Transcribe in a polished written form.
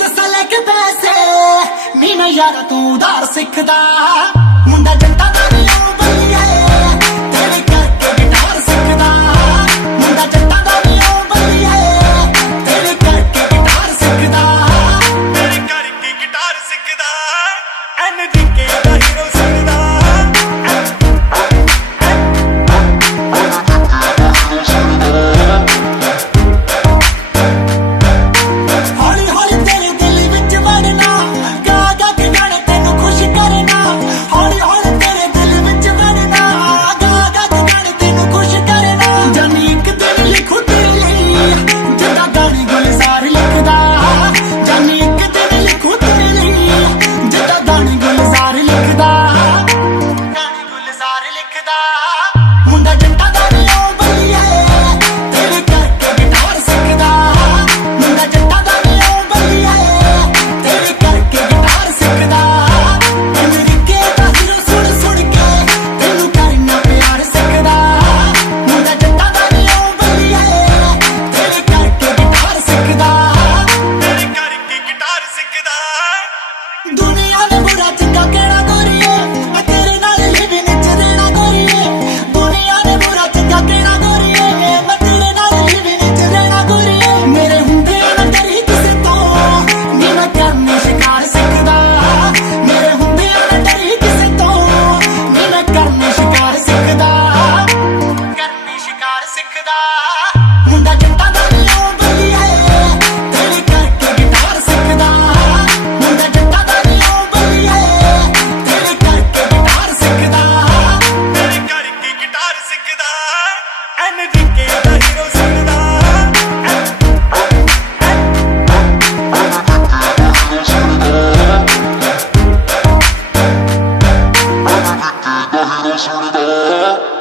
दसा लेके पैसे मीना यारा तू उधार सिखदा मुंडा जट्टा दा नी ओ बल्लिए तेरे करके गिटार सिखदा मुंडा जट्टा दा नी ओ बल्लिए तेरे करके गिटार सिखदा एनजीके दा हीरो सुनदा दुनिया ने बुरा चंगा कहना गोरिए मैं तेरे नाल लिविंग विच रहना गोरिए दुनिया ने बुरा चंगा कहना गोरिए मैं तेरे नाल लिविंग विच रहना गोरिए मेरे हुंदे ना डरी किसे तो नी मैं करने शिकार सिखदा मेरे हुंदे ना डरी किसे तो नी मैं करने शिकार सिखदा मुंडा जट्टा दा नी ओ बल्लिए तेरे करके गिटार सिखदा एनजीके दा हीरो सुनदा Sugar.